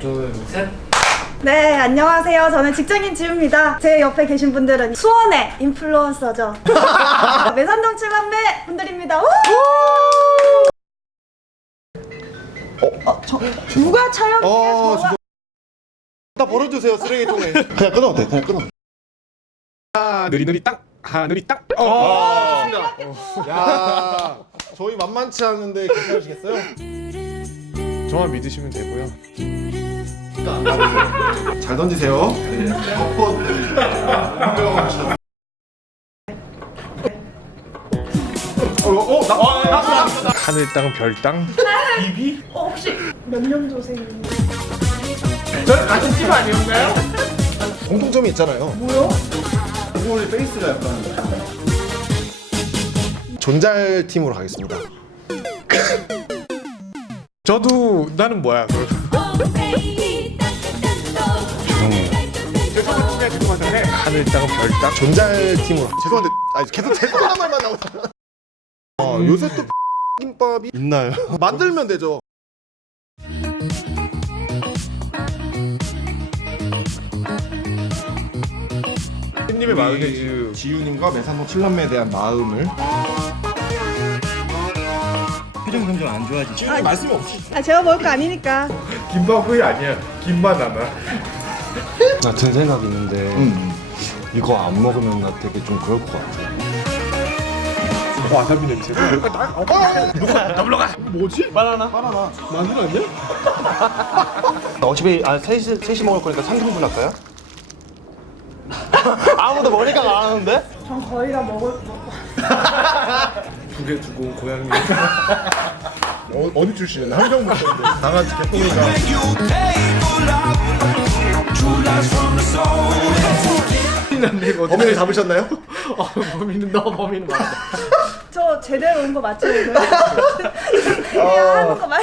둘, 셋. 네, 안녕하세요. 저는 직장인 지우입니다. 제 옆에 계신 분들은 수원의 인플루언서죠. 매산동 칠남매 분들입니다. 우! 어, 저, 누가 촬영이에요? 어, 저가- 다 버려주세요 쓰레기통에 그냥 끊어도 돼 그냥 끊어 느리느리 땅 하늘이 땅 어. 아 좋습니다 야 저희 만만치 않은데 괜찮으시겠어요? 저만 믿으시면 되고요 잘 던지세요. 하늘 땅 별 땅? 어, 혹시 몇 년도생이에요? 공통점이 있잖아요. 뭐요? 얼굴 페이스가 약간. 존잘 팀으로 가겠습니다. 저도 나는 뭐야 그럼 하늘 땅 별 땅. 존잘 팀으로. 죄송한데 아 계속 죄송한 말만 나오잖아 어, 요새 또 김밥이 있나요? 만들면 되죠. 님의 마요네즈 지유님과 매산동 칠남매에 대한 마음을. 표정 점점 안 좋아지죠? 지유님 말씀 없이 아, 제가 먹을 거 아니니까. 김밥 후이 아니야. 김만 하나 나 든 생각이 있는데 음. 이거 안 먹으면 나 되게 좀 그럴 것 같아. 와사비 냄새 어차피 아 셋이 셋이 먹을 거니까 3등분 할까요? 아무도 머리가 안 하는데? 전 거의 다 먹을 거. 두개 두고 온 고양이 어, 어디 출신이야? 함정부터인데 강아지 개똥이가 범인을 잡으셨나요? 범인은 너 범인은 맞아 저 제대로 온 거 맞죠? 이거? 그냥 하는 거 맞.